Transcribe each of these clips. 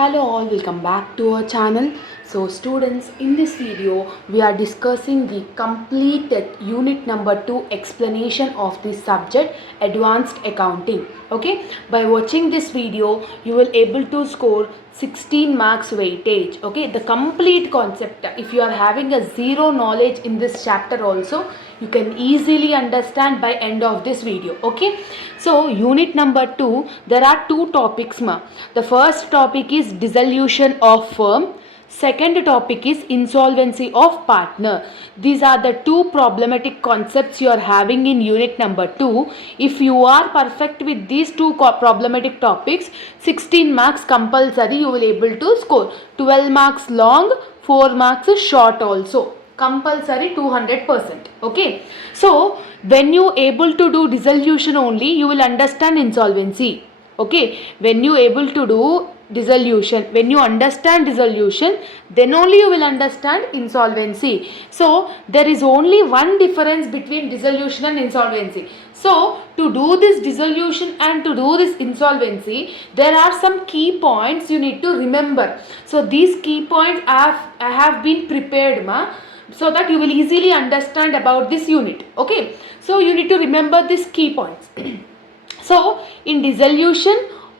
Hello all, welcome back to our channel. So students, in this video we are discussing the completed unit number 2 explanation of the subject advanced accounting. Okay, by watching this video you will able to score 16 marks weightage. Okay, the complete concept, if you are having a zero knowledge in this chapter also, you can easily understand by end of this video. Okay, so unit number 2, there are two topics ma. The first topic is dissolution of firm, second topic is insolvency of partner. These are the two problematic concepts you are having in unit number 2. If you are perfect with these two problematic topics, 16 marks compulsory you will able to score. 12 marks long, 4 marks short also. Compulsory 200%. Okay, so when you able to do dissolution only, you will understand insolvency. Okay, when you able to do dissolution, when you understand dissolution, then only you will understand insolvency. So there is only one difference between dissolution and insolvency. So to do this dissolution and to do this insolvency, there are some key points you need to remember. So these key points I have been prepared ma, so that you will easily understand about this unit. Okay, so you need to remember these key points. So in dissolution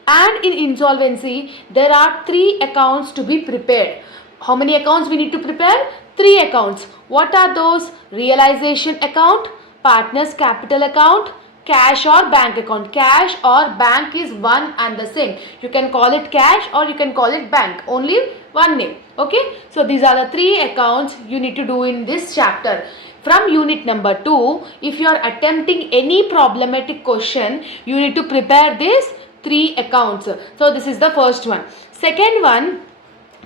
and in insolvency, there are 3 accounts to be prepared. How many accounts we need to prepare? 3 accounts. What are those? Realization account, partners capital account, cash or bank account. Cash or bank is one and the same. You can call it cash or you can call it bank. Only one name. Okay, so these are the 3 accounts you need to do in this chapter. From unit number 2, if you are attempting any problematic question, you need to prepare these 3 accounts. So this is the first one. Second one,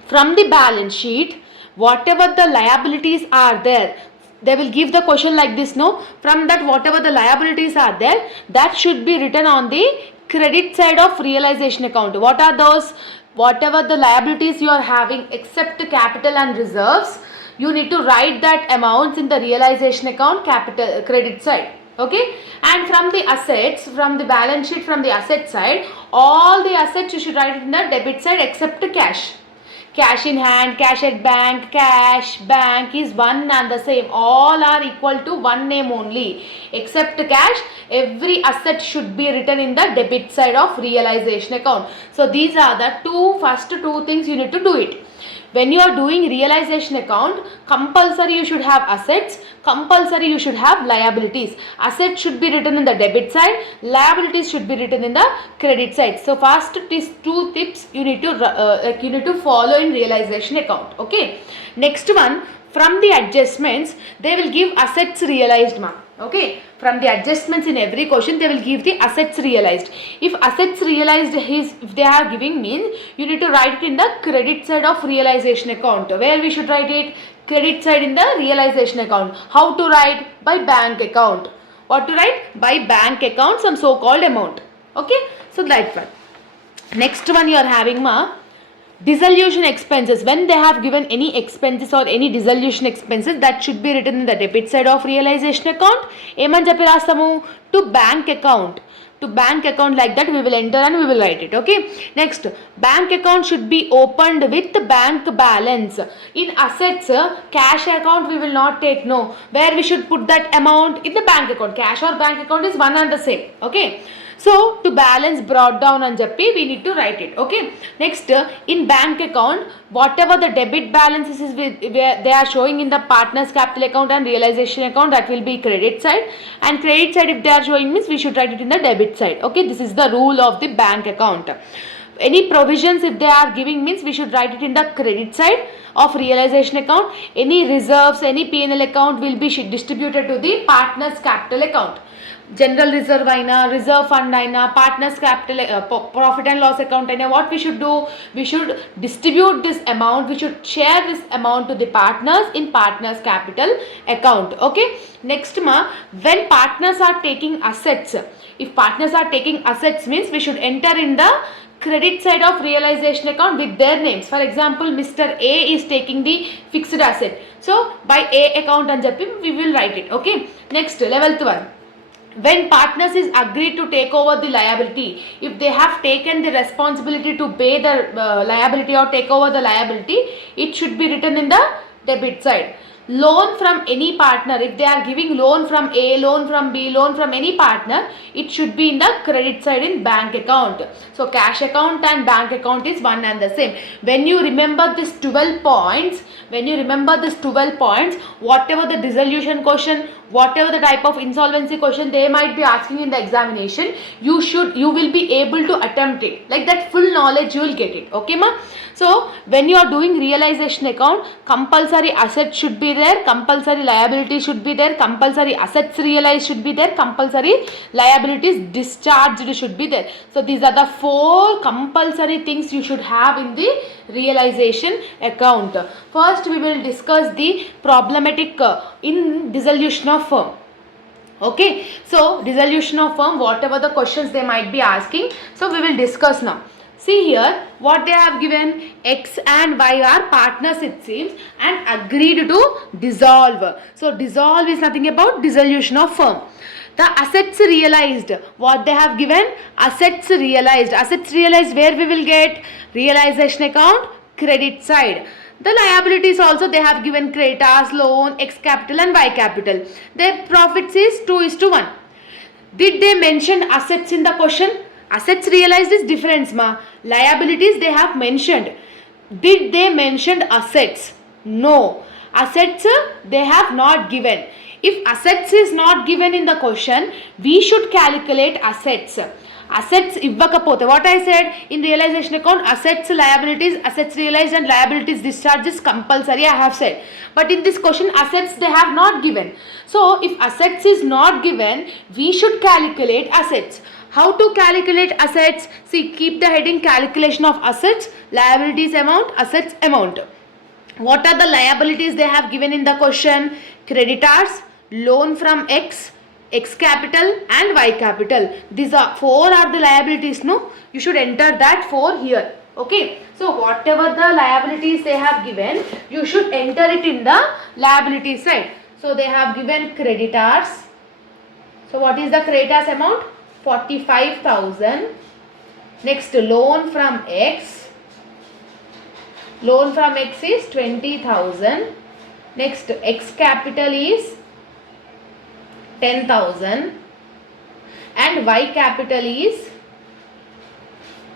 from the balance sheet, whatever the liabilities are there, they will give the question like this, no? From that, whatever the liabilities are there, that should be written on the credit side of realization account. What are those? Whatever the liabilities you are having except capital and reserves, you need to write that amounts in the realization account capital credit side. Okay, and from the assets, from the balance sheet, from the asset side, all the assets you should write it in the debit side except cash. Cash in hand, cash at bank, cash, bank is one and the same. All are equal to one name only. Except cash, every asset should be written in the debit side of realization account. So these are the first two things you need to do it. When you are doing realization account, compulsory you should have assets, compulsory you should have liabilities. Assets should be written in the debit side, liabilities should be written in the credit side. So first these 2 tips you need to follow in realization account. Okay, next one, from the adjustments they will give assets realized ma. Okay, from the adjustments in every question they will give the assets realized. If assets realized if they are giving means, you need to write it in the credit side of realization account. Where we should write it? Credit side in the realization account. How to write? By bank account. What to write? By bank account, some so called amount. Okay, so that one. Next one you are having ma, dissolution expenses. When they have given any expenses or any dissolution expenses, that should be written in the debit side of realization account. Eman jappi rastamu? To bank account. To bank account, like that we will enter and we will write it. Okay, next, bank account should be opened with bank balance. In assets, cash account we will not take, no. Where we should put that amount? In the bank account. Cash or bank account is one and the same. Okay, so to balance brought down and jappi we need to write it. Okay, next, in bank account, whatever the debit balances is where they are showing in the partners capital account and realization account, that will be credit side, and credit side if they are showing means we should write it in the debit side. Okay, this is the rule of the bank account. Any provisions if they are giving means we should write it in the credit side of realization account. Any reserves, any P&L account will be distributed to the partners capital account. General reserve aina, reserve fund aina, partners capital, profit and loss account aina, what we should do? We should distribute this amount, we should share this amount to the partners in partners capital account. Okay, next ma, when partners are taking assets, if partners are taking assets means we should enter in the credit side of realization account with their names. For example, Mr. A is taking the fixed asset, so by A account and jappi we will write it. Okay, next, 11th one, when partners is agreed to take over the liability, if they have taken the responsibility to pay the liability or take over the liability, it should be written in the debit side. Loan from any partner, if they are giving loan from A, loan from B, loan from any partner, it should be in the credit side in bank account. So cash account and bank account is one and the same. When you remember this 12 points, whatever the dissolution question, whatever the type of insolvency question they might be asking in the examination, you will be able to attempt it. Like that, full knowledge you will get it. Okay ma? So when you are doing realization account, compulsory assets should be there, compulsory liability should be there, compulsory assets realized should be there, compulsory liabilities discharged should be there. So these are the 4 compulsory things you should have in the realization account. First we will discuss the problematic in dissolution of firm. Okay, so dissolution of firm, whatever the questions they might be asking, so we will discuss now. See here what they have given. X and Y are partners it seems and agreed to dissolve. So dissolve is nothing about dissolution of firm. The assets realized, what they have given? Assets realized. Assets realized where we will get? Realization account, credit side. The liabilities also they have given creditors, loan, X capital and Y capital. Their profits is 2:1. Did they mention assets in the question? Assets realized is difference ma. Liabilities they have mentioned. Did they mention assets? No. Assets they have not given. If assets is not given in the question, we should calculate assets. Assets ivvakapothe, what I said in realization account, assets, liabilities, assets realized and liabilities discharged is compulsory, I have said. But in this question, assets they have not given. So if assets is not given, we should calculate assets. How to calculate assets? See, keep the heading calculation of assets, liabilities amount, assets amount. What are the liabilities they have given in the question? Creditors, loan from X, X capital and Y capital. These are 4 are the liabilities, no? You should enter that 4 here. Okay. So whatever the liabilities they have given, you should enter it in the liability side. So they have given creditors. So what is the creditors amount? 45,000. Next, loan from X. Loan from X is 20,000. Next, X capital is 10,000 and Y capital is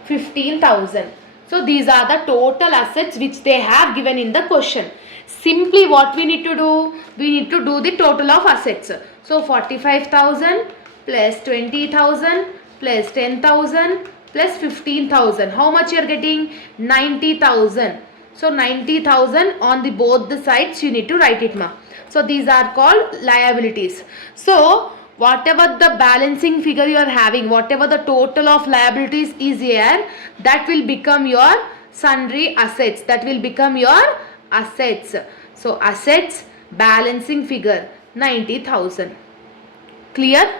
15,000. So these are the total assets which they have given in the question. Simply what we need to do? We need to do the total of assets. So 45,000 plus 20,000 plus 10,000 plus 15,000. How much you are getting? 90,000. So 90,000 on the both the sides you need to write it ma. So these are called liabilities. So whatever the balancing figure you are having, whatever the total of liabilities is here, that will become your sundry assets. That will become your assets. So assets balancing figure 90,000. Clear?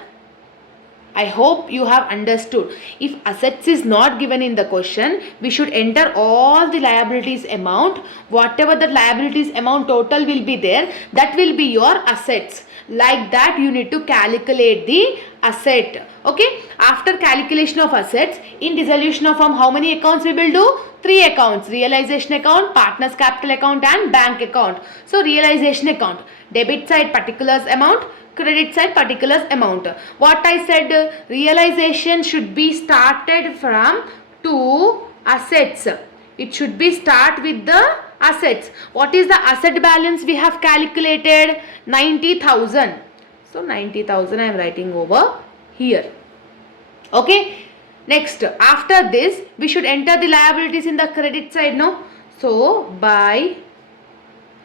I hope you have understood. If assets is not given in the question, we should enter all the liabilities amount. Whatever the liabilities amount total will be there, that will be your assets. Like that you need to calculate the asset. Okay. After calculation of assets, in dissolution of firm, how many accounts we will do? 3 accounts. Realization account, partners capital account and bank account. So realization account, debit side particulars amount, credit side particulars amount. What I said, realization should be started from 2 assets. It should be start with the assets. What is the asset balance we have calculated? 90,000. So 90,000 I am writing over here. Okay. Next, after this we should enter the liabilities in the credit side now. So by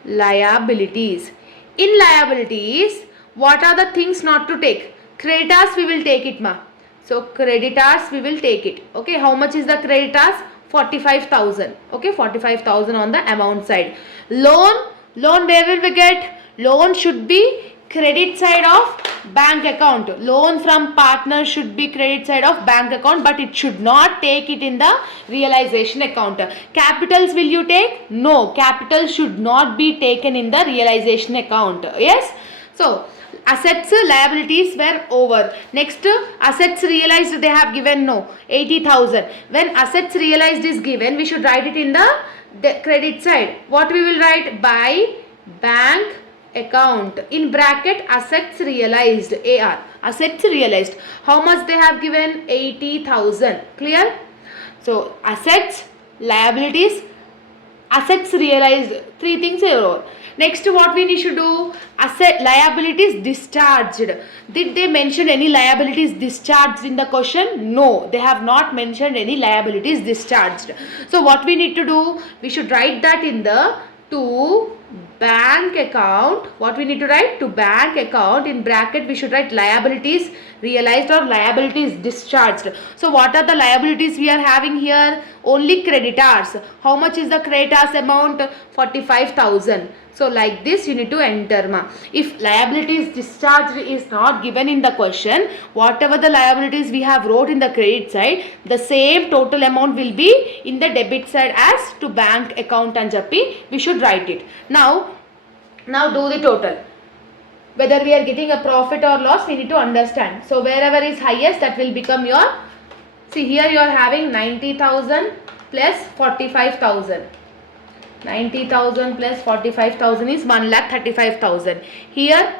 liabilities. In liabilities, what are the things not to take? Creditors we will take it ma. So creditors we will take it. Okay, how much is the creditors? 45,000. Okay, 45,000 on the amount side. Loan where will we get? Loan should be credit side of bank account. Loan from partner should be credit side of bank account, but it should not take it in the realization account. Capitals will you take? No, capital should not be taken in the realization account. Yes. So assets, liabilities were over. Next, assets realized they have given no 80,000. When assets realized is given, we should write it in the credit side. What we will write? By bank account. In bracket, assets realized, AR. Assets realized. How much they have given? 80,000. Clear? So assets, liabilities, assets realized, three things here. Next, what we need to do? Asset, liabilities discharged. Did they mention any liabilities discharged in the question? No, they have not mentioned any liabilities discharged. So what we need to do? We should write that in the to bank account. What we need to write? To bank account. In bracket we should write liabilities realized or liabilities discharged. So what are the liabilities we are having here? Only creditors. How much is the creditors amount? 45,000. So like this you need to enter ma. If liabilities discharged is not given in the question, whatever the liabilities we have wrote in the credit side, the same total amount will be in the debit side as to bank account and jappi we should write it. Now do the total. Whether we are getting a profit or loss, we need to understand. So wherever is highest, that will become your, see here you are having 90,000 plus 45,000. 90,000 plus 45,000 is 1,35,000. Here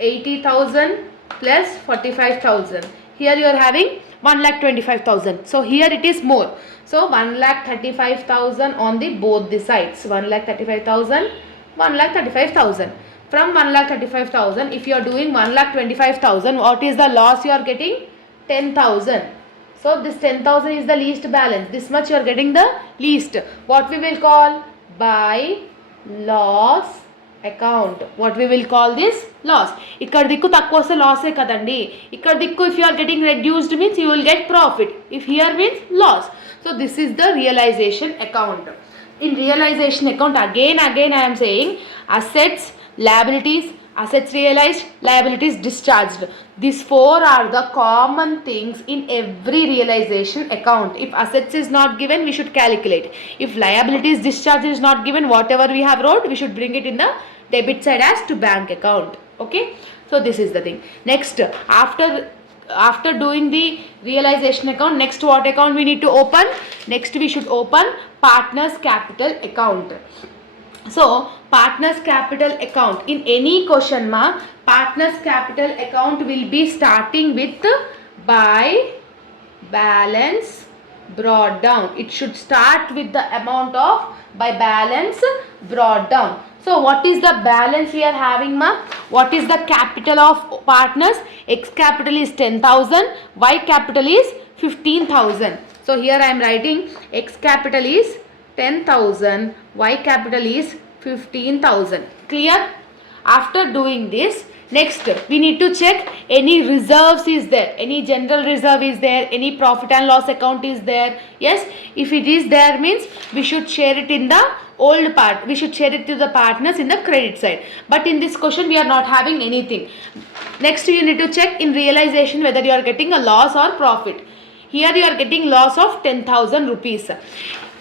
80,000 plus 45,000. Here you are having 1,25,000. So here it is more. So 1,35,000 on the both the sides. 1,35,000, 1,35,000. From 1,35,000, if you are doing 1,25,000, what is the loss you are getting? 10,000. So this 10,000 is the least balance. This much you are getting the least. What we will call? By loss account. What we will call this? Loss. Ikkada dikku takku vasta loss e kadandi. Ikkada dikku if you are getting reduced means you will get profit. If here means loss. So this is the realization account. In realization account again I am saying assets, liabilities, assets realized, liabilities discharged. These four are the common things in every realization account. If assets is not given, we should calculate. If liabilities discharged is not given, whatever we have wrote, we should bring it in the debit side as to bank account. Okay. So this is the thing. Next, after doing the realization account, next what account we need to open? Next we should open partners capital account. So partners capital account, in any question ma, partners capital account will be starting with by balance brought down. It should start with the amount of by balance brought down. So what is the balance we are having ma? What is the capital of partners? X capital is 10,000, Y capital is 15,000. So here I am writing X capital is 10,000, Y capital is 15,000. Clear? After doing this, next we need to check any reserves is there, any general reserve is there, any profit and loss account is there. Yes, if it is there means we should share it in the old part, we should share it to the partners in the credit side. But in this question we are not having anything. Next you need to check in realization whether you are getting a loss or profit. Here you are getting loss of 10,000 rupees.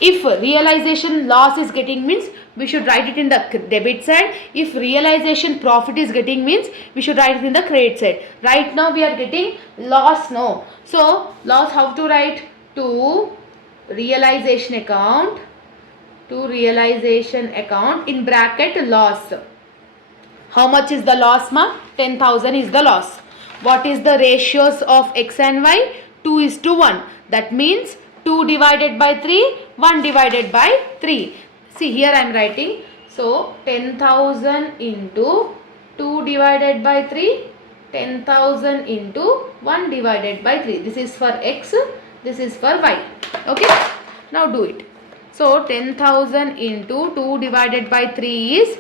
If realization loss is getting means we should write it in the debit side. If realization profit is getting means we should write it in the credit side. Right now we are getting loss no. So loss how to write? To realization account. To realization account in bracket loss. How much is the loss ma? 10,000 is the loss. What is the ratios of X and Y? 2:1. That means 2 divided by 3, 1 divided by 3. See here I am writing. So 10,000 into 2 divided by 3, 10,000 into 1 divided by 3. This is for X, this is for Y. Okay. Now do it. So 10,000 into 2 divided by 3 is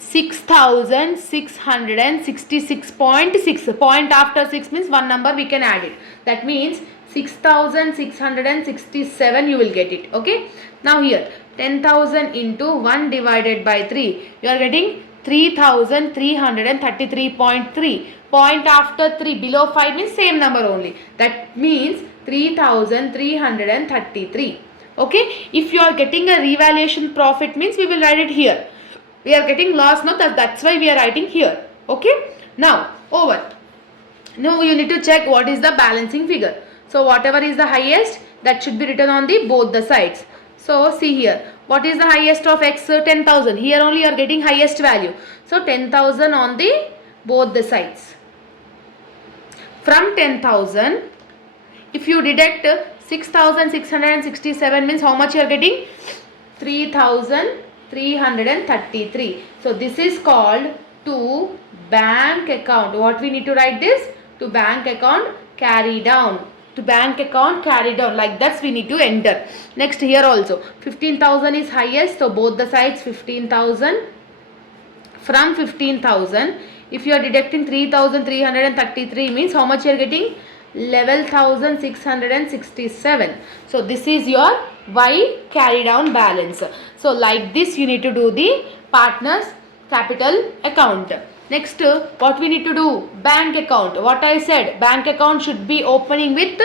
6,666.6. Point after 6 means one number we can add it. That means 6,667 you will get it. Okay. Now here 10,000 into 1 divided by 3. You are getting 3,333.3. Point after 3 below 5 means same number only. That means 3,333. Okay. If you are getting a revaluation profit means we will write it here. We are getting loss now, that's why we are writing here. Okay, now over. Now you need to check what is the balancing figure. So whatever is the highest, that should be written on the both the sides. So see here, what is the highest of x? 10,000. Here only you are getting highest value. So 10,000 on the both the sides. From 10,000, if you deduct 6,667 means how much you are getting? 3,333. So this is called to bank account. What we need to write this? To bank account carry down. To bank account carry down, like that we need to enter. Next here also 15,000 is highest, so both the sides 15,000. From 15,000, if you are deducting 3,333 means how much you are getting? 11,667. So this is your Y carry down balance. So like this you need to do the partners capital account. Next, what we need to do? Bank account. What I said, bank account should be opening with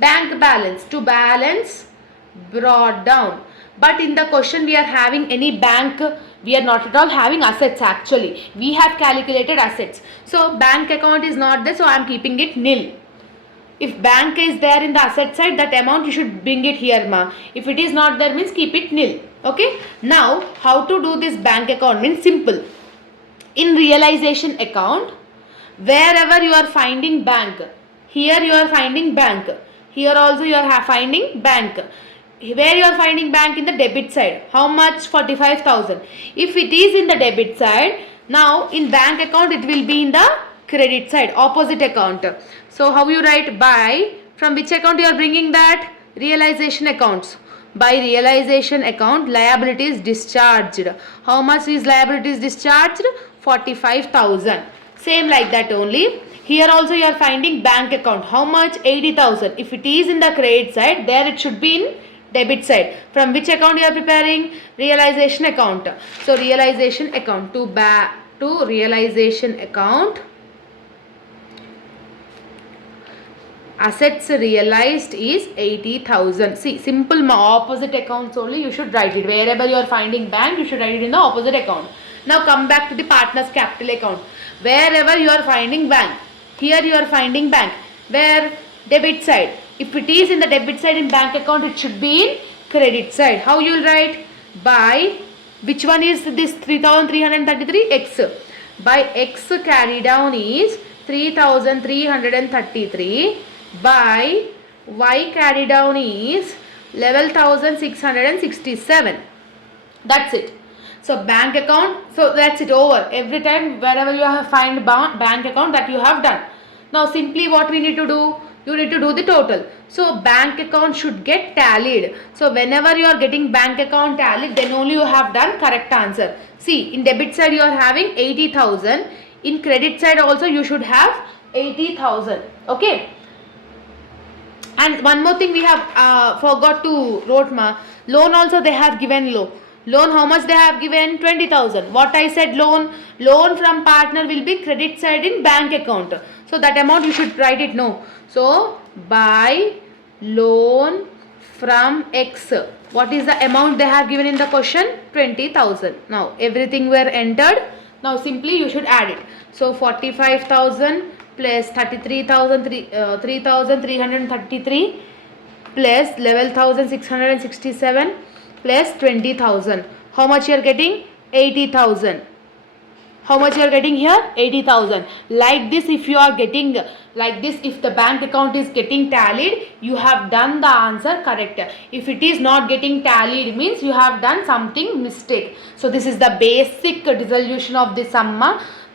bank balance. To balance brought down. But in the question we are having any bank, we are not at all having assets actually. We have calculated assets. So bank account is not there, so I am keeping it nil. If bank is there in the asset side, that amount you should bring it here ma. If it is not there means keep it nil. Okay. Now how to do this bank account means simple. In realization account, wherever you are finding bank, here you are finding bank, here also you are finding bank. Where you are finding bank? In the debit side. How much? 45,000. If it is in the debit side, now in bank account it will be in the credit side, opposite account. So how you write? By, from which account you are bringing that? Realization accounts. By realization account, liabilities discharged. How much is liabilities discharged? 45,000. Same like that only. Here also you are finding bank account. How much? 80,000. If it is in the credit side, there it should be in debit side. From which account you are preparing? Realization account. So realization account, to realization account, assets realized is 80,000. See, simple opposite accounts only you should write it. Wherever you are finding bank, you should write it in the opposite account. Now come back to the partners capital account. Wherever you are finding bank, here you are finding bank. Where? Debit side. If it is in the debit side in bank account, it should be in credit side. How you will write? By, which one is this 3,333? X. By X carry down is 3,333. By Y carry down is 11,667. That's it. So bank account, so that's it, over. Every time wherever you have find bank account, that you have done. Now simply what we need to do? You need to do the total. So bank account should get tallied. So whenever you are getting bank account tallied, then only you have done correct answer. See, in debit side you are having 80,000. In credit side also you should have 80,000. Okay. And one more thing we have forgot to wrote ma. Loan also they have given low. Loan, how much they have given? 20,000. What I said, loan from partner will be credit side in bank account. So that amount you should write it. No. So by loan from X, what is the amount they have given in the question? 20,000. Now everything were entered. Now simply you should add it. So 45,000 plus 3,333 plus 11,667 plus 20,000. How much you are getting? 80,000. How much you are getting here? 80,000. Like this, if you are getting like this, if the bank account is getting tallied, you have done the answer correct. If it is not getting tallied, means you have done something mistake. So this is the basic dissolution of the sum.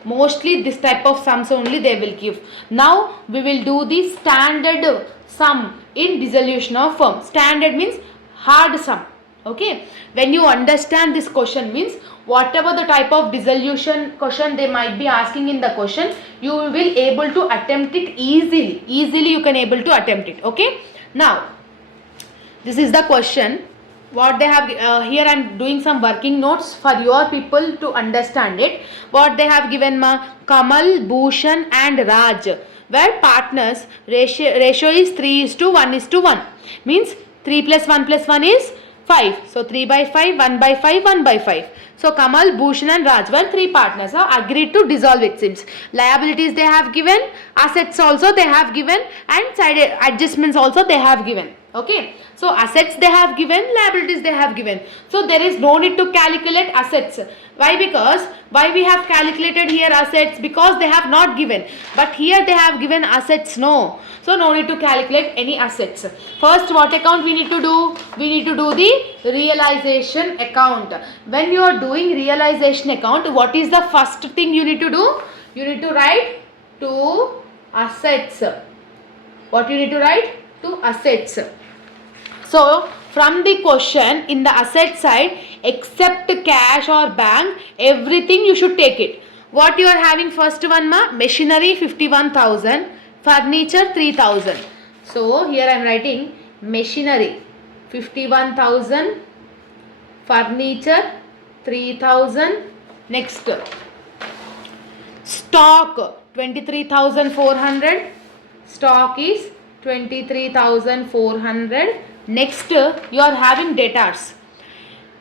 Mostly this type of sums only they will give. Now we will do the standard sum in dissolution of firm. Standard means hard sum. Okay, when you understand this question means whatever the type of dissolution question they might be asking in the question, you will be able to attempt it easily. Easily you can able to attempt it. Okay, now this is the question. What they have here, I am doing some working notes for your people to understand it. What they have given ma, Kamal, Bhushan and Raj, where partners ratio is 3:1:1. Means 3 plus 1 plus 1 is 5. So 3 by 5, 1 by 5, 1 by 5. So Kamal, Bhushan and Raj were 3 partners. Have agreed to dissolve, it seems. Liabilities they have given, assets also they have given, and side adjustments also they have given. Okay. So assets they have given, liabilities they have given. So there is no need to calculate assets. Why? Because why we have calculated here assets? Because they have not given. But here they have given assets, no. So no need to calculate any assets. First, what account we need to do? We need to do the realization account. When you are doing realization account, what is the first thing you need to do? You need to write to assets. What you need to write? To assets. So from the question, in the asset side, except cash or bank, everything you should take it. What you are having first one ma? Machinery 51,000, furniture 3,000. So here I am writing machinery 51,000, furniture 3,000. Next, stock 23,400. Stock is 23,400. Next, you are having debtors.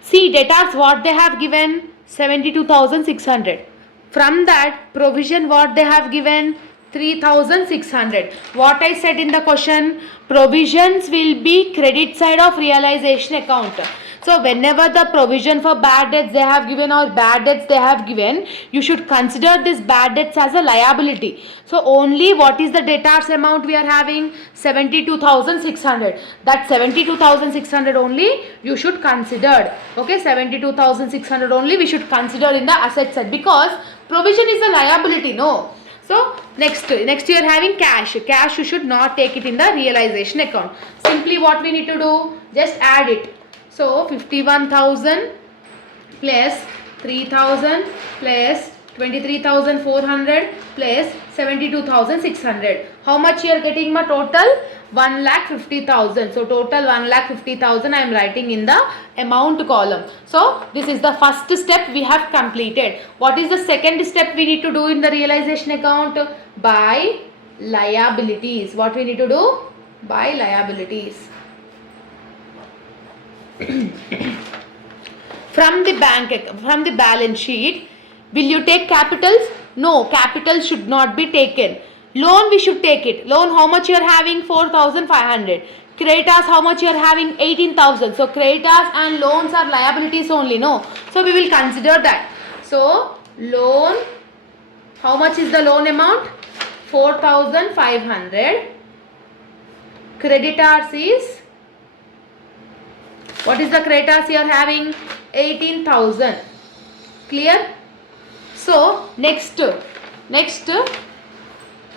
See, debtors what they have given? 72,600. From that, provision what they have given? 3,600. What I said in the question? Provisions will be credit side of realization account. So whenever the provision for bad debts they have given or bad debts they have given, you should consider this bad debts as a liability. So only what is the debtors amount we are having? 72,600. That 72,600 only you should consider. Okay, 72,600 only we should consider in the asset side, because provision is a liability, no. So next you are having cash. Cash you should not take it in the realization account. Simply what we need to do? Just add it. So 51,000 plus 3,000 plus 23,400 plus 72,600. How much you are getting my total? 1,50,000. So total 1,50,000 I am writing in the amount column. So this is the first step we have completed. What is the second step we need to do in the realization account? Buy liabilities. What we need to do? Buy liabilities. From the balance sheet, will you take capitals? No, capital should not be taken. Loan we should take it. Loan how much you are having? 4,500. Creditors how much you are having? 18,000. So creditors and loans are liabilities only, no. So we will consider that. So loan, how much is the loan amount? 4,500. Creditors is, what is the creditors you are having? 18,000. Clear? So next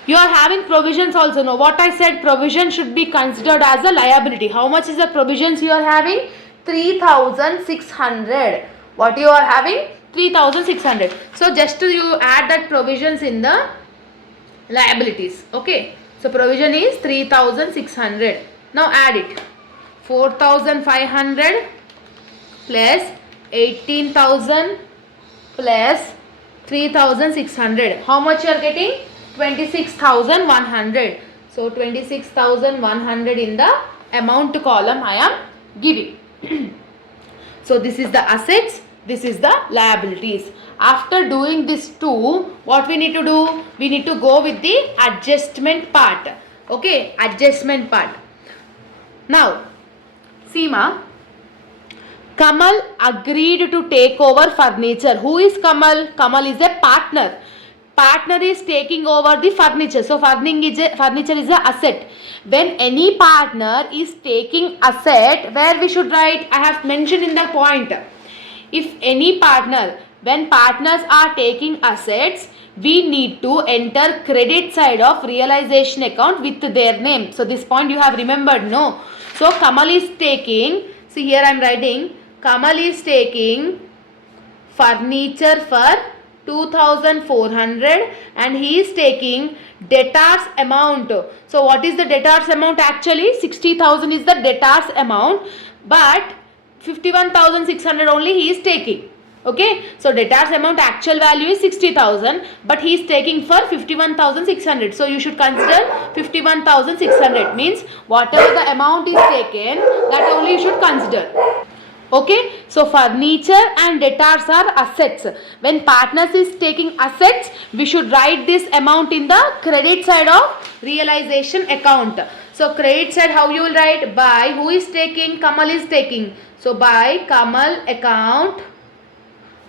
you are having provisions also. No, what I said, provision should be considered as a liability. How much is the provisions you are having? 3,600. What you are having? 3,600. So just you add that provisions in the liabilities. Okay. So provision is 3,600. Now add it. 4,500 plus 18,000 plus 3,600. How much you are getting? 26,100. So 26,100 in the amount column I am giving. So this is the assets, this is the liabilities. After doing this two, what we need to do? We need to go with the adjustment part. Okay, adjustment part. Now, Seema, Kamal agreed to take over furniture. Who is Kamal? Kamal is a partner. Partner is taking over the furniture. So furniture is an asset. When any partner is taking asset, where we should write? I have mentioned in the point. If any partner, when partners are taking assets, we need to enter credit side of realization account with their name. So this point you have remembered, no? So Kamal is taking, see here I am writing, Kamal is taking furniture for 2,400 and he is taking debtors amount. So what is the debtors amount actually? 60,000 is the debtors amount, but 51,600 only he is taking. Okay, so debtors amount actual value is 60,000, but he is taking for 51,600. So you should consider 51,600, means whatever the amount is taken, that only you should consider. Okay, so furniture and debtors are assets. When partners is taking assets, we should write this amount in the credit side of realization account. So credit side, how you will write? By who is taking? Kamal is taking. So by Kamal account,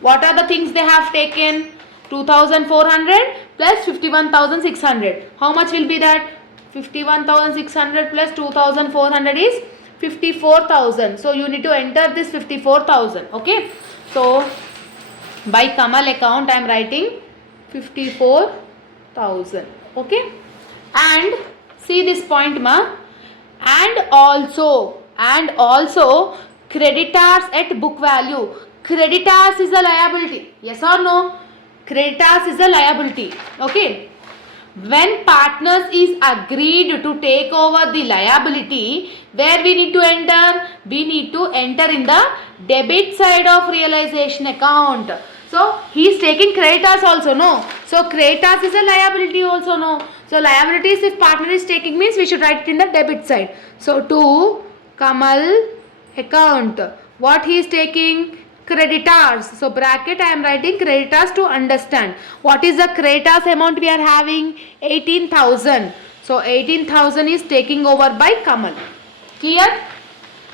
what are the things they have taken? 2400 plus 51,600. How much will be that? 51,600 plus 2,400 is 54,000. So you need to enter this 54,000. Okay. So by Kamal account I am writing 54,000. Okay. And see this point ma. And also creditors at book value. Creditors is a liability. Yes or no? Creditors is a liability. Okay. When partners is agreed to take over the liability, where we need to enter? We need to enter in the debit side of realization account. So he is taking creditors also, no? So creditors is a liability also, no? So liabilities, if partner is taking, means we should write it in the debit side. So to Kamal account, what he is taking? Creditors. So bracket I am writing creditors to understand. What is the creditors amount we are having? 18,000. So 18,000 is taking over by Kamal. Clear?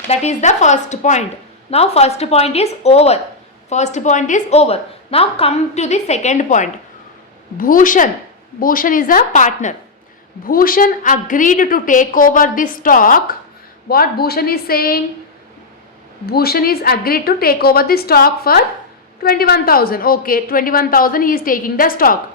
That is the first point. Now first point is over. First point is over. Now come to the second point. Bhushan. Bhushan is a partner. Bhushan agreed to take over the stock. What Bhushan is saying? Bhushan is agreed to take over the stock for 21,000. Okay, 21,000 he is taking the stock.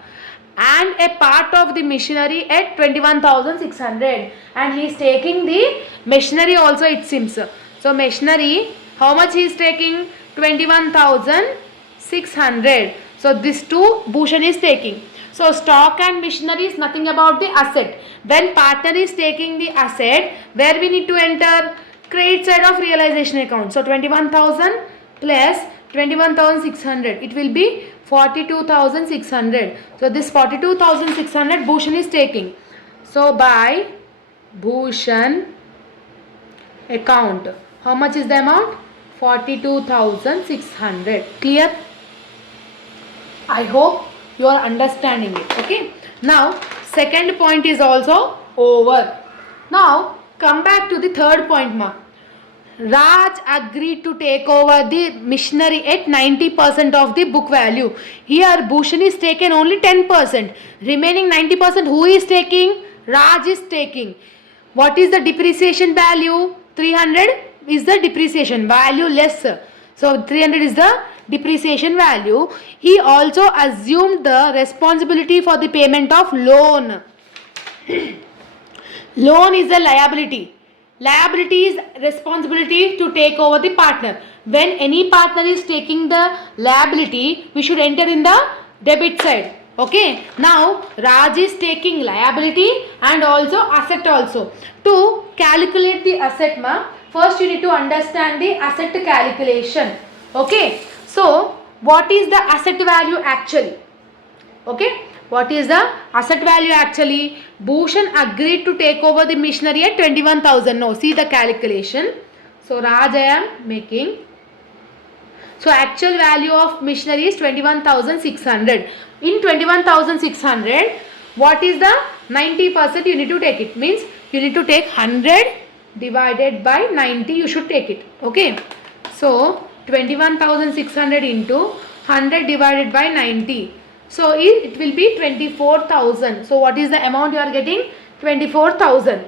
And a part of the machinery at 21,600. And he is taking the machinery also, it seems. So machinery, how much he is taking? 21,600. So this two Bhushan is taking. So stock and machinery is nothing about the asset. When partner is taking the asset, where we need to enter? Credit side of realization account. So 21,000 plus 21,600. It will be 42,600. So this 42,600 Bhushan is taking. So by Bhushan account, how much is the amount? 42,600. Clear? I hope you are understanding it. Okay. Now second point is also over. Now come back to the third point ma. Raj agreed to take over the machinery at 90% of the book value. Here Bhushan is taken only 10%. Remaining 90% who is taking? Raj is taking. What is the depreciation value? 300 is the depreciation value less. So 300 is the depreciation value. He also assumed the responsibility for the payment of loan. Loan is a liability. Liability is responsibility to take over the partner. When any partner is taking the liability, we should enter in the debit side. Okay. Now Raj is taking liability and also asset also. To calculate the asset ma, first you need to understand the asset calculation. Okay. So what is the asset value actually? Okay. What is the asset value actually? Bhushan agreed to take over the machinery at 21,000. No, see the calculation. So Raj I am making. So actual value of machinery is 21,600. In 21,600, what is the 90% you need to take it? Means you need to take 100 divided by 90. You should take it. Okay. So 21,600 into 100 divided by 90. So it will be 24,000. So what is the amount you are getting? 24,000.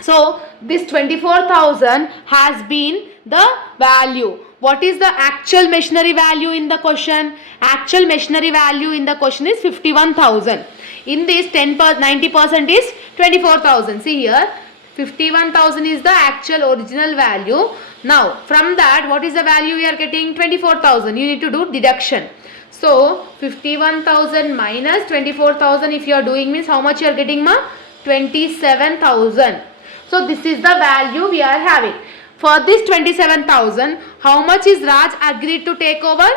So this 24,000 has been the value. What is the actual machinery value in the question? Actual machinery value in the question is 51,000. In this 90% is 24,000. See here, 51,000 is the actual original value. Now from that, what is the value we are getting? 24,000. You need to do deduction. So 51,000 minus 24,000 if you are doing means how much you are getting ma? 27,000. So this is the value we are having. For this 27,000, how much is Raj agreed to take over?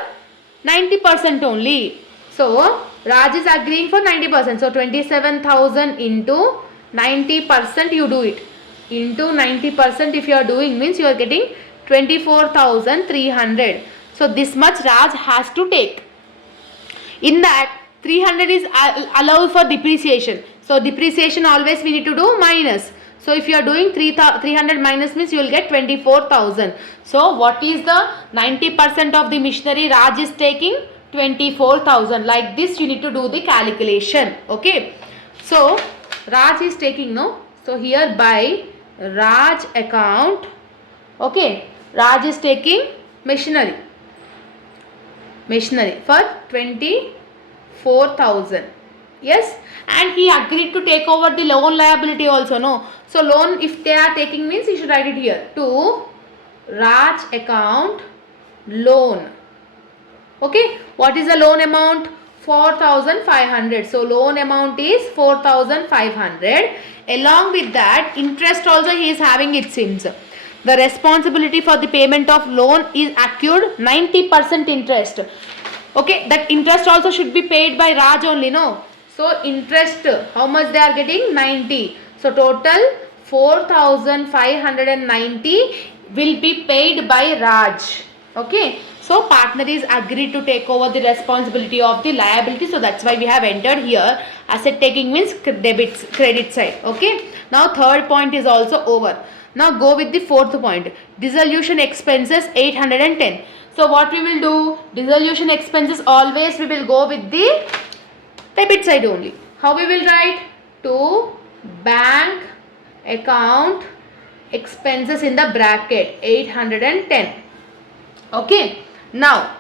90% only. So Raj is agreeing for 90%. So 27,000 into 90% you do it. Into 90% if you are doing means you are getting 24,300. So this much Raj has to take. In that 300 is allowed for depreciation. So depreciation always we need to do minus. So if you are doing 300 minus means you will get 24,000. So what is the 90% of the machinery Raj is taking? 24,000. Like this you need to do the calculation. Okay. So Raj is taking, no. So here by Raj account, okay, Raj is taking machinery for 24,000. Yes, and he agreed to take over the loan liability also, no. So loan if they are taking means you should write it here, to Raj account loan. Okay, what is the loan amount? 4,500. So loan amount is 4,500. Along with that, interest also he is having, it seems. The responsibility for the payment of loan is accrued 90% interest. Okay, that interest also should be paid by Raj only, no. So interest, how much they are getting? 90. So total 4,590 will be paid by Raj. Okay, so partner is agreed to take over the responsibility of the liability. So that's why we have entered here. Asset taking means debits, credit side. Okay, now third point is also over. Now go with the fourth point. Dissolution expenses 810. So what we will do? Dissolution expenses always we will go with the debit side only. How we will write? To bank account expenses in the bracket 810. Okay. Now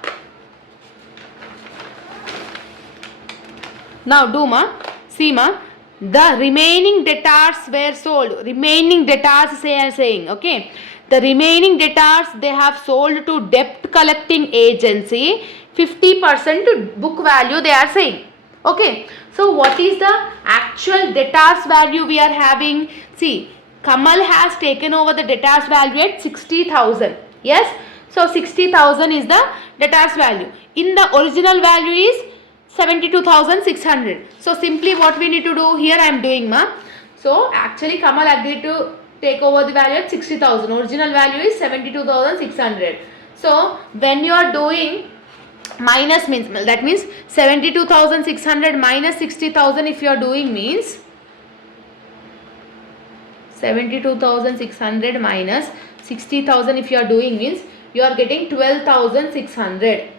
do ma. See ma. The remaining debtors were sold. Remaining debtors saying. Okay. The remaining debtors they have sold to debt collecting agency 50% to book value they are saying. Okay. So what is the actual debtors value we are having? See, Kamal has taken over the debtors value at 60,000. Yes. So 60,000 is the debtors value. In the original value is 72,600. So simply what we need to do here I am doing ma. So actually Kamal agreed to take over the value at 60,000. Original value is 72,600. So when you are doing minus means, that means 72,600 minus 60,000 if you are doing means 72,600 minus 60,000 if you are doing means you are getting 12,600.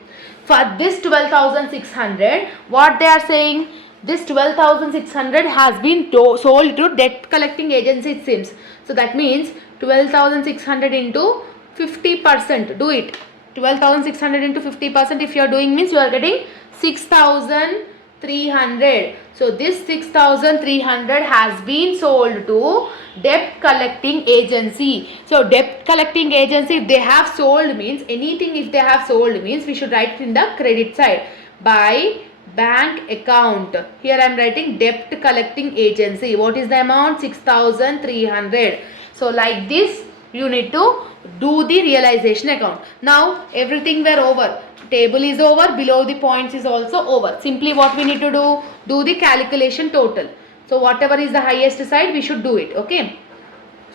For this 12,600, what they are saying, this 12,600 has been sold to debt collecting agency it seems. So that means 12,600 into 50%. Do it. 12,600 into 50% if you are doing means you are getting 6,300. So this 6,300 has been sold to debt collecting agency. So debt collecting agency if they have sold means anything if they have sold means we should write it in the credit side by bank account. Here I am writing debt collecting agency. What is the amount? 6,300. So like this you need to do the realization account. Now everything were over. Table is over. Below the points is also over. Simply what we need to do the calculation total. So whatever is the highest side we should do it. Okay.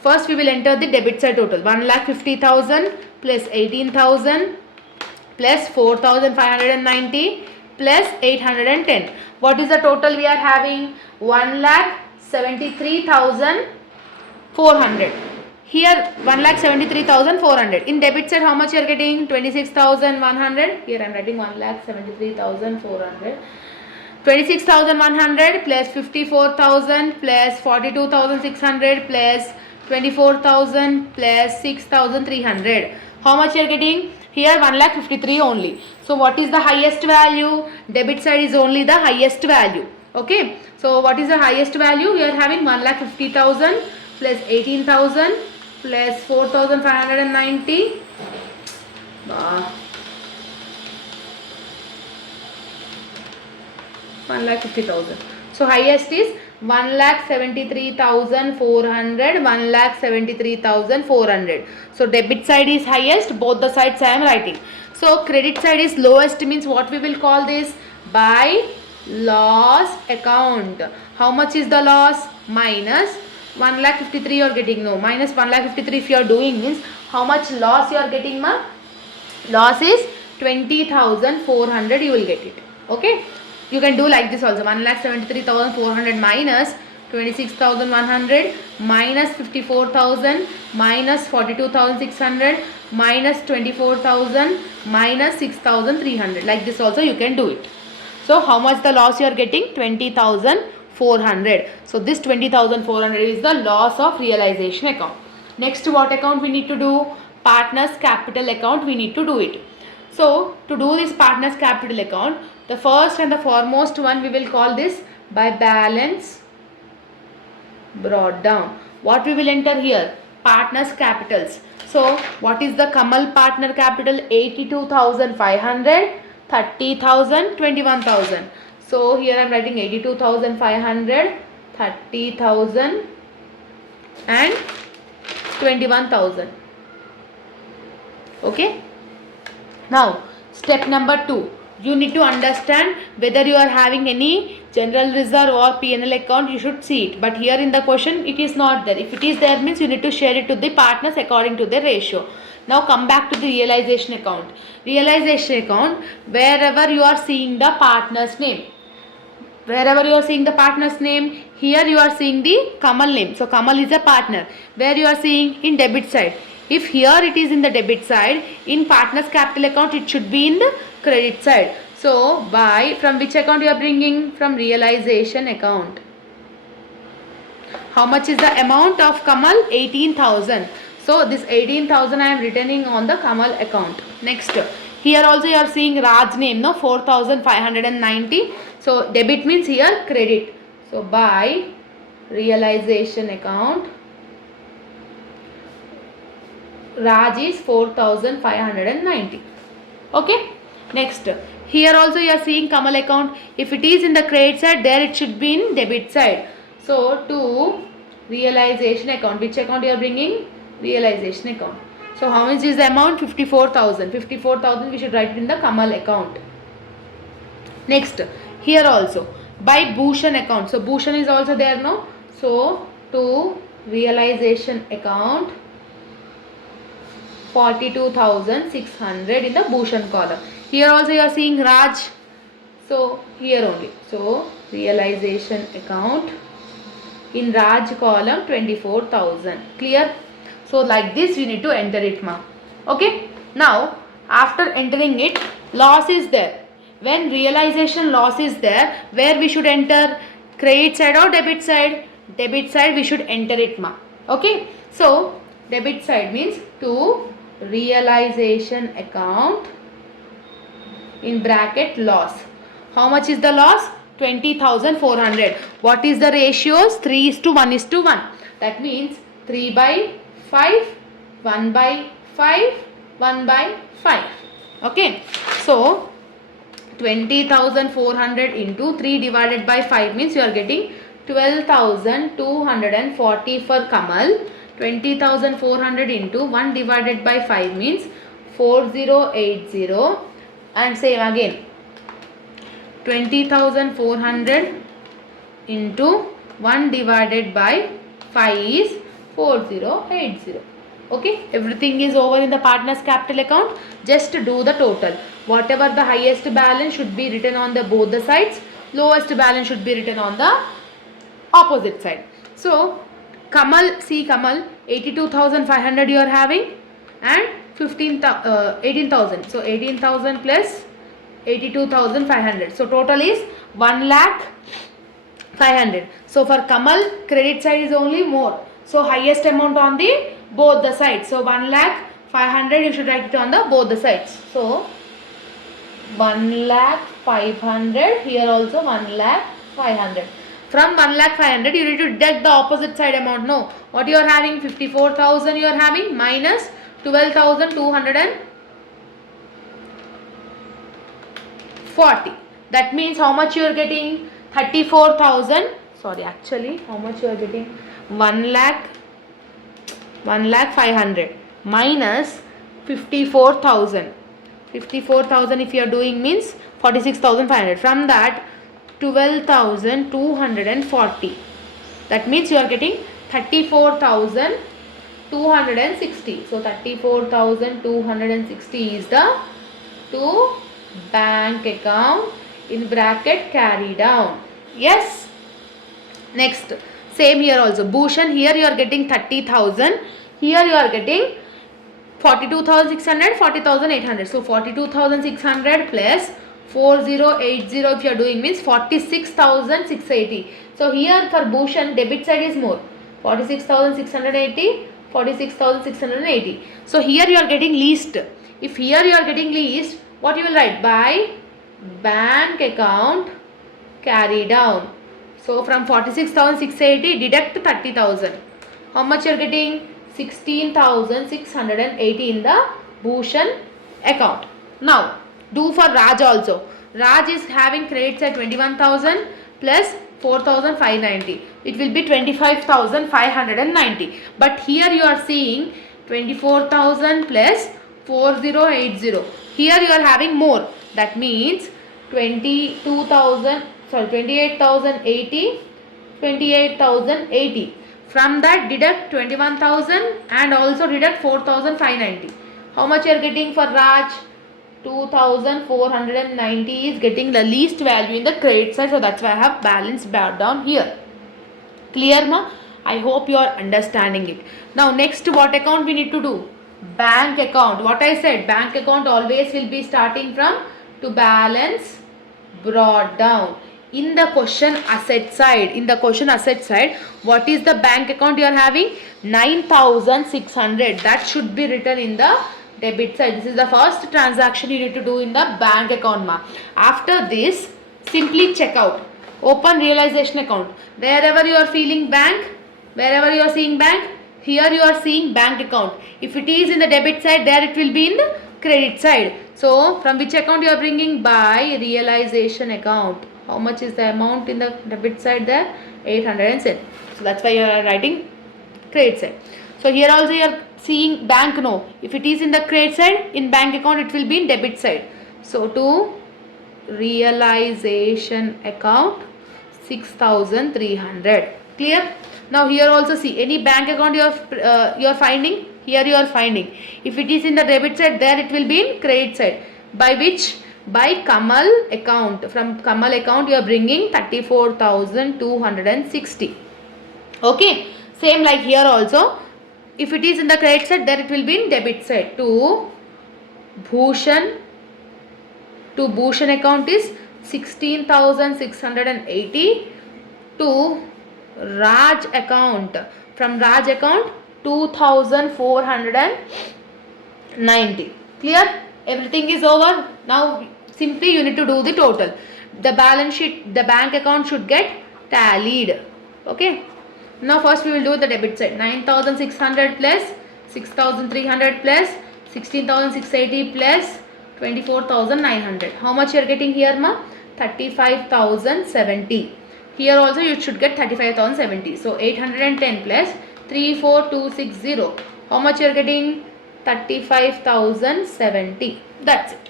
First we will enter the debit side total. 1,50,000 plus 18,000 plus 4,590 plus 810. What is the total we are having? 1,73,400. Here 1,73,400. In debit side how much you are getting? 26,100. Here I am writing 1,73,400. 26,100 plus 54,000 plus 42,600 plus 24,000 plus 6,300. How much you are getting? Here 1,53,000 only. So what is the highest value? Debit side is only the highest value. Okay. So what is the highest value? We are having 1,50,000 plus 18,000 plus 4,590. 1,50,000. So highest is 1,73,400, 1,73,400. So debit side is highest, both the sides I am writing. So credit side is lowest means what we will call this? By loss account. How much is the loss? Minus 1,53,000 you are getting. No, minus 1,53,000 if you are doing means how much loss you are getting, ma? Loss is 20,400 you will get it. Okay, you can do like this also. 1,73,400 minus 26,100 minus 54,000 minus 42,600 minus 24,000 minus 6,300. Like this also you can do it. So how much the loss you are getting? 20,400. So this 20,400 is the loss of realization account. Next, what account we need to do? Partners capital account we need to do it. So to do this partners capital account, the first and the foremost one we will call this by balance brought down. What we will enter here? Partners capitals. So what is the Kamal partner capital? 82,500, 30,000, 21,000. So here I am writing 82,500, 30,000 and 21,000. Okay. Now step number 2. You need to understand whether you are having any general reserve or P&L account. You should see it, but here in the question it is not there. If it is there means you need to share it to the partners according to the ratio. Now come back to the realization account. Realization account, wherever you are seeing the partner's name, wherever you are seeing the partner's name, here you are seeing the Kamal name. So Kamal is a partner. Where you are seeing in debit side. If here it is in the debit side, in partners capital account it should be in the credit side. So by from which account you are bringing? From realization account. How much is the amount of Kamal? 18,000. So this 18,000 I am returning on the Kamal account. Next, here also you are seeing Raj name, no, 4,590. So debit means here credit. So by realization account, Raj is 4,590. Okay. Next, here also you are seeing Kamal account. If it is in the credit side, there it should be in debit side. So to realization account, which account you are bringing? Realization account. So how much is the amount? 54,000. 54,000 we should write it in the Kamal account. Next, here also by Bhushan account. So Bhushan is also there, no? So to realization account, 42,600 in the Bhushan column. Here also you are seeing Raj. So here only. So realization account in Raj column 24,000. Clear? So like this you need to enter it, ma. Okay. Now after entering it, loss is there. When realization loss is there, where we should enter? Credit side or debit side? Debit side we should enter it, ma. Okay. So debit side means to realization account in bracket loss. How much is the loss? 20,400. What is the ratios? 3:1:1. That means 3/5, 1/5, 1/5. Okay. So 20,400 into 3 divided by 5 means you are getting 12,240 for Kamal. 20,400 into 1 divided by 5 means 4080. And same again, 20,400 into 1 divided by 5 is 4080. Okay, everything is over in the partners capital account. Just do the total. Whatever the highest balance should be written on the both the sides, lowest balance should be written on the opposite side. So Kamal, see Kamal, 82,500 you are having and 18,000. So 18,000 plus 82,500. So total is 1,05,000. So for Kamal, credit side is only more. So highest amount on the both the sides. So 1,05,000 you should write it on the both the sides. So 1,05,000, here also 1,05,000. From 1,05,000 you need to deduct the opposite side amount. No, what you are having? 54,000 you are having minus 12,240. That means how much you are getting? 34,000. Sorry, actually how much you are getting? 1,05,000 minus 54,000. 54,000 if you are doing means 46,500. From that 12,240. That means you are getting 34,260. So 34,260 is the to bank account in bracket carry down. Yes. Next, same here also. Bhushan, here you are getting 30,000. Here you are getting 42,600, 40,800. So 42,600 plus 4080 if you are doing means 46,680. So here for Bhushan debit side is more. 46,680, 46,680. So here you are getting least. If here you are getting least, what you will write? By bank account carry down. So from 46,680 deduct 30,000. How much you are getting? 16,680 in the Bhushan account. Now do for Raj also. Raj is having credits at 21,000 plus 4,590. It will be 25,590. But here you are seeing 24,000 plus 4080. Here you are having more. That means 28,080. 28,080. From that deduct 21,000 and also deduct 4,590. How much you are getting for Raj? 2,490 is getting the least value in the credit side. So that's why I have balanced down here. Clear ma? I hope you are understanding it. Now next, what account we need to do? Bank account. What I said, bank account always will be starting from to balance brought down. In the question asset side, what is the bank account you are having? 9,600. That should be written in the debit side. This is the first transaction you need to do in the bank account ma. After this, simply check out. Open realization account. Wherever you are feeling bank, wherever you are seeing bank, here you are seeing bank account. If it is in the debit side, there it will be in the credit side. So from which account you are bringing? By realization account. How much is the amount in the debit side there? 807. So that's why you are writing credit side. So here also you are seeing bank no. If it is in the credit side, in bank account it will be in debit side. So to realization account 6,300. Clear? Now here also see any bank account you are finding. Here you are finding. If it is in the debit side, there it will be in credit side. By which? By Kamal account. From Kamal account you are bringing 34,260. Okay. Same like here also. If it is in the credit side, there it will be in debit side. To Bhushan account is 16,680. To Raj account. From Raj account 2,490. Clear? Everything is over. Now simply you need to do the total. The balance sheet, the bank account should get tallied. Okay. Now first we will do the debit side. 9,600 plus 6,300 plus 16,680 plus 24,900. How much you are getting here ma? 35,070. Here also you should get 35,070. So 810 plus 34260. How much you are getting? 35,070. That's it.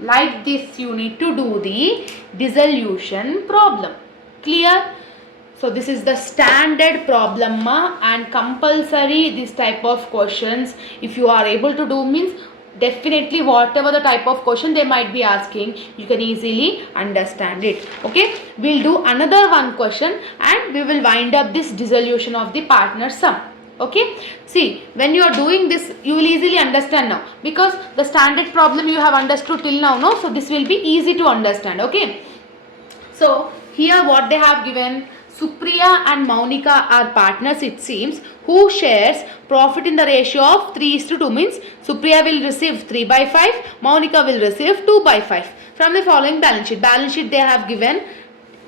Like this you need to do the dissolution problem. Clear? So this is the standard problem and compulsory this type of questions if you are able to do means definitely whatever the type of question they might be asking you can easily understand it. Okay, we'll do another one question and we will wind up this dissolution of the partner sum. Okay, see when you are doing this you will easily understand now because the standard problem you have understood till now, no? So this will be easy to understand. Okay, so here what they have given, Supriya and Maunika are partners it seems who shares profit in the ratio of 3:2 means Supriya will receive 3/5, Maunika will receive 2/5 from the following balance sheet. Balance sheet they have given,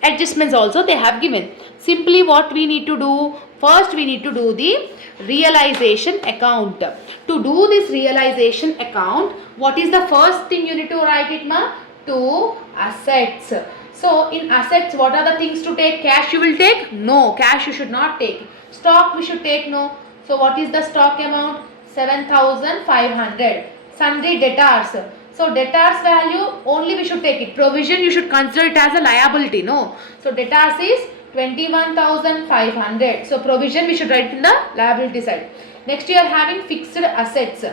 adjustments also they have given. Simply what we need to do, first we need to do the realization account. To do this realization account, what is the first thing you need to write it ma? To assets. So in assets what are the things to take? Cash you will take? No, cash you should not take. Stock we should take? No. So what is the stock amount? 7,500. Sundry debtors. So debtors value only we should take it. Provision you should consider it as a liability. No. So debtors is 21,500. So provision we should write in the liability side. Next you are having fixed assets.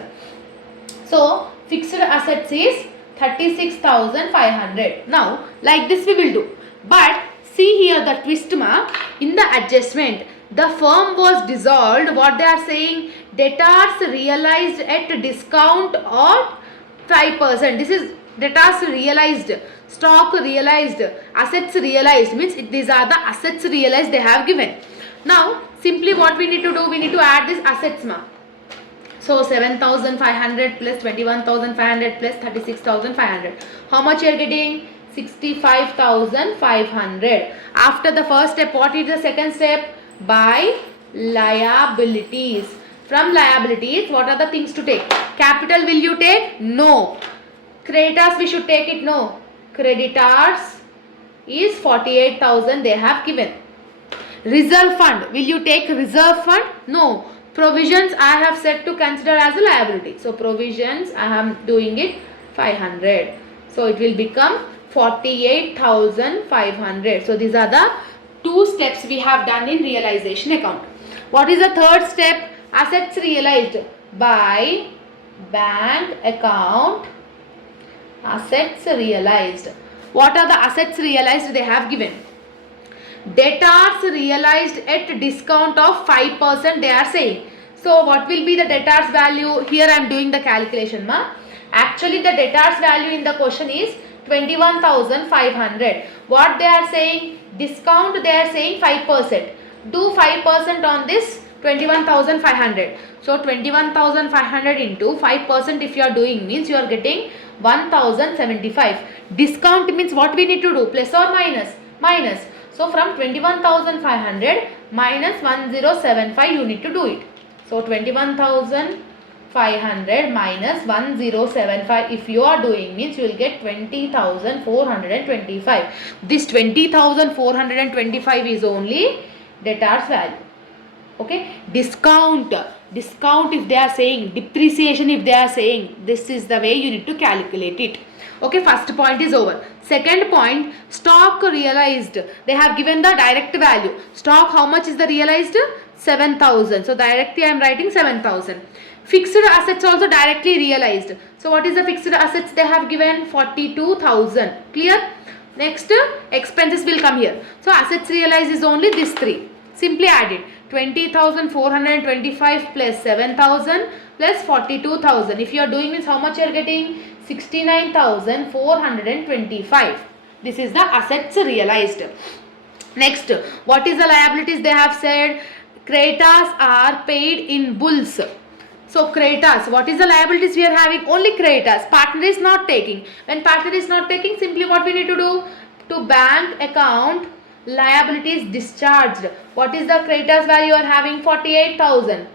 So fixed assets is 36,500. Now like this we will do. But see here the twist mark in the adjustment. The firm was dissolved. What they are saying? Debtors realized at discount of 5%. This is debtors realized, stock realized, assets realized, means these are the assets realized they have given. Now simply what we need to do, we need to add this assets ma. So 7,500 plus 21,500 plus 36,500. How much you are getting? 65,500. After the first step, what is the second step? By liabilities. From liabilities, what are the things to take? Capital will you take? No. Creditors we should take it? No. Creditors is 48,000 they have given. Reserve fund, will you take reserve fund? No. Provisions I have set to consider as a liability. So provisions I am doing it 500. So it will become 48,500. So these are the two steps we have done in realization account. What is the third step? Assets realized by bank account. Assets realized. What are the assets realized they have given? Debtors realized at discount of 5% they are saying. So what will be the debtors value? Here I am doing the calculation ma. Actually the debtors value in the question is 21,500. What they are saying? Discount they are saying 5%. Do 5% on this 21,500. So 21,500 into 5% if you are doing means you are getting 1,075. Discount means what we need to do? Plus or minus? Minus. So from 21,500 minus 1,075 you need to do it. So 21,500 minus 1,075 if you are doing means you will get 20,425. This 20,425 is only debtors value. Okay. Discount if they are saying, depreciation if they are saying, this is the way you need to calculate it. Okay, first point is over. Second point, stock realized. They have given the direct value. Stock, how much is the realized? 7,000. So directly I am writing 7,000. Fixed assets also directly realized. So what is the fixed assets they have given? 42,000. Clear? Next, expenses will come here. So assets realized is only this three. Simply add it. 20,425 plus 7,000 plus 42,000. If you are doing this, how much you are getting? 69,425. This is the assets realized. Next, what is the liabilities they have said? Creditors are paid in bulls. So creditors, what is the liabilities we are having? Only creditors. Partner is not taking. When partner is not taking, simply what we need to do? To bank account liabilities discharged. What is the creditors value you are having? 48,000.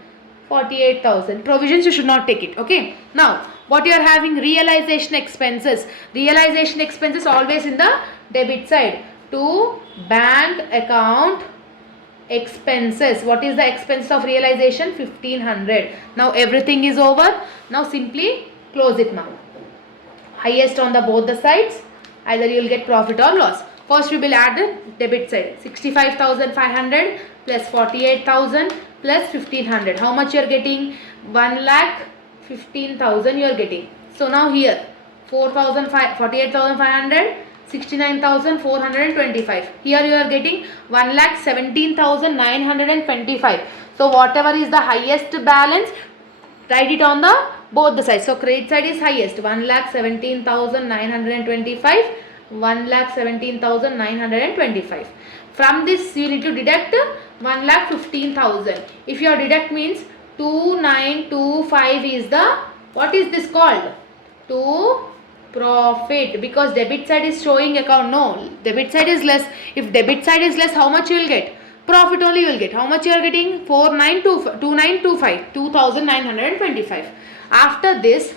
48,000. Provisions you should not take it. Okay. Now what you are having? Realization expenses. Realization expenses always in the debit side. To bank account expenses. What is the expense of realization? 1,500. Now everything is over. Now simply close it now. Highest on the both the sides. Either you will get profit or loss. First we will add the debit side. 65,500 plus 48,000 plus 1,500. How much you are getting? 1,15,000 you are getting. So now here 48,500, 69,425. Here you are getting 1,17,925. So whatever is the highest balance, write it on the both the sides. So credit side is highest. 1,17,925. 1,17,925. From this you need to deduct 1,15,000. If your deduct means 2,925 is the, what is this called? To profit, because debit side is showing account. No, debit side is less. If debit side is less, how much you will get? Profit only you will get. How much you are getting? 2,925. 2,925. After this,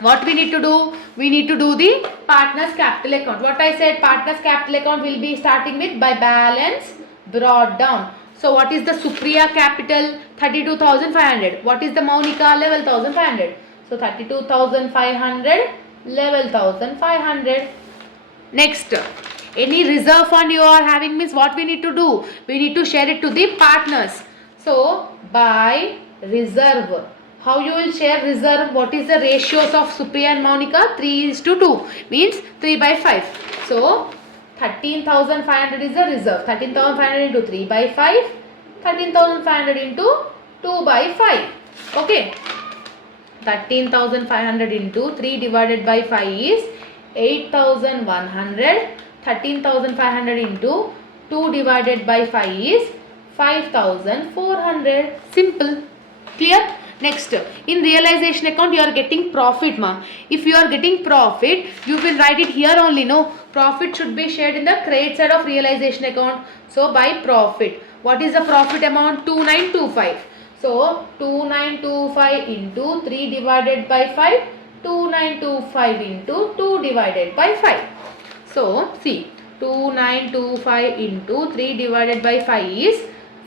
what we need to do? We need to do the partners capital account. What I said, partners capital account will be starting with by balance brought down. So what is the Supriya capital? 32,500. What is the Monica? 11,500. So 32,500, 11,500. Next, Any reserve fund you are having means what we need to do? We need to share it to the partners. So by reserve. How you will share reserve? What is the ratios of Supriya and Monica? 3:2 means 3 by 5. So 13,500 is the reserve. 13,500 into 3 by 5. 13,500 into 2 by 5. Okay. 13,500 into 3 divided by 5 is 8,100. 13,500 into 2 divided by 5 is 5,400. Simple. Clear? Next, in realization account you are getting profit ma. If you are getting profit, you will write it here only. No, profit should be shared in the credit side of realization account. So by profit, what is the profit amount? 2925. So 2925 into 3 divided by 5. 2925 into 2 divided by 5. So see, 2925 into 3 divided by 5 is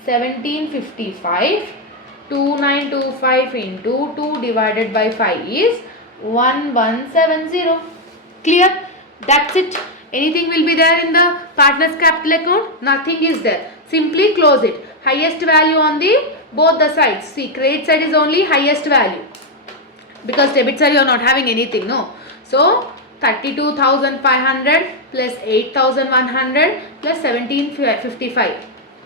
1755. 2925 into 2 divided by 5 is 1170. Clear? That's it. Anything will be there in the partners capital account? Nothing is there. Simply close it. Highest value on the both the sides. See, credit side is only highest value, because debit side you are not having anything. No. So 32,500 plus 8,100 plus 1755.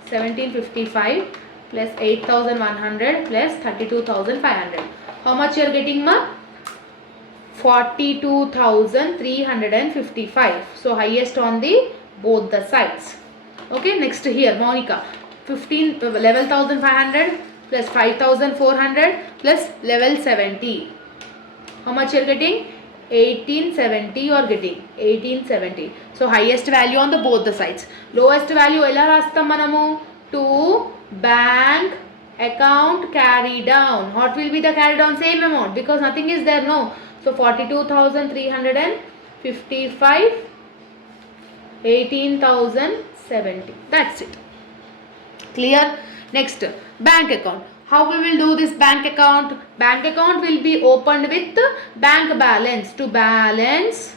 1755 plus 8,100 plus 32,500. How much you are getting ma? 42,355. So highest on the both the sides. Okay, next here Monica, 11,500 plus 5,400 plus level 70. How much you are getting? 1870 you are getting. 1870. So highest value on the both the sides. Lowest value ela rastam manamu? To bank account carry down. What will be the carry down? Same amount, because nothing is there. No. So 42,355, 18,070. That's it. Clear? Next, bank account. How we will do this bank account? Bank account will be opened with bank balance. To balance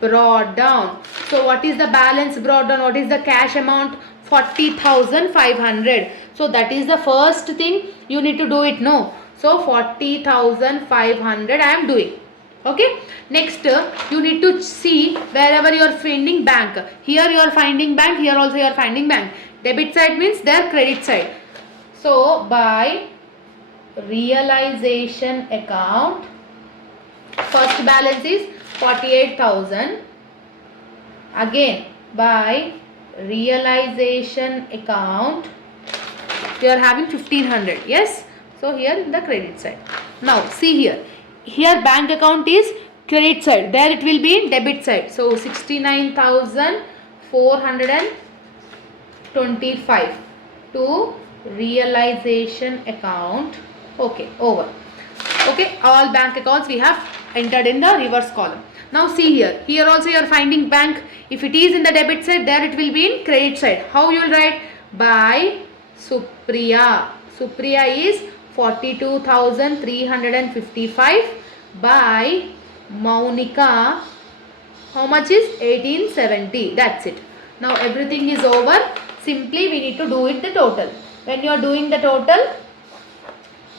brought down. So what is the balance brought down? What is the cash amount? 40,500. So that is the first thing you need to do it. No. So 40,500 I am doing. Okay. Next, you need to see wherever you are finding bank. Here you are finding bank. Here also you are finding bank. Debit side means their credit side. So by realization account, first balance is 48,000. Again by realization account you are having 1,500. Yes. So here in the credit side. Now see here. Here bank account is credit side. There it will be in debit side. So 69,425 to realization account. Okay, over. Okay, all bank accounts we have entered in the reverse column. Now see here. Here also you are finding bank. If it is in the debit side, there it will be in credit side. How you will write? By Supriya. Supriya is 42,355 by Monica. How much is? 1870. That's it. Now everything is over. Simply we need to do it the total. When you are doing the total,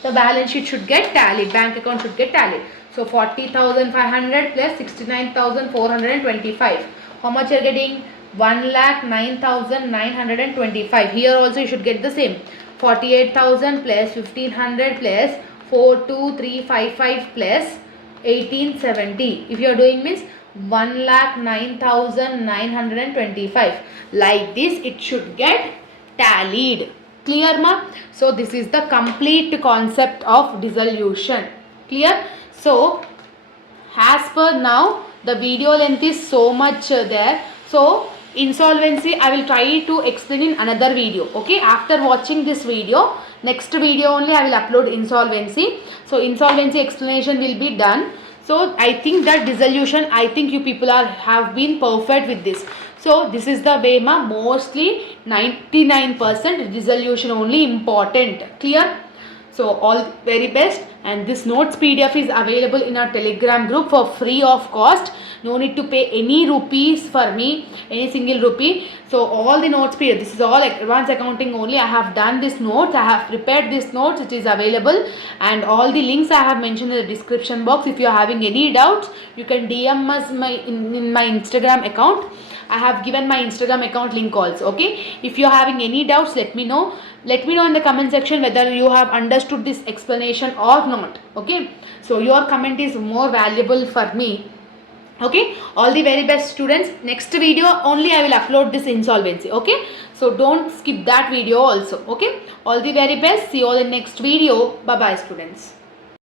the balance sheet should get tallied. Bank account should get tallied. So 40,500 plus 69,425. How much you are getting? 1,09,925. Here also you should get the same. 48,000 plus 1,500 plus 4,2,355 plus 1870. If you are doing means 1,09,925. Like this it should get tallied. Clear ma? So this is the complete concept of dissolution. Clear? So as per now the video length is so much there. So insolvency I will try to explain in another video. Okay, after watching this video, next video only I will upload insolvency. So insolvency explanation will be done. So I think that dissolution, I think you people have been perfect with this. So this is the way ma, mostly 99% dissolution only important. Clear? So all very best and this notes PDF is available in our Telegram group for free of cost. No need to pay any rupees for me, any single rupee. So all the notes PDF, this is all advanced accounting only. I have done this notes, I have prepared this notes, it is available, and all the links I have mentioned in the description box. If you are having any doubts, you can DM us in my Instagram account. I have given my Instagram account link also. Okay, if you are having any doubts, let me know in the comment section whether you have understood this explanation or not. Okay, so your comment is more valuable for me. Okay, all the very best students. Next video only I will upload this insolvency. Okay, so don't skip that video also. Okay, all the very best. See you all in next video. Bye bye students.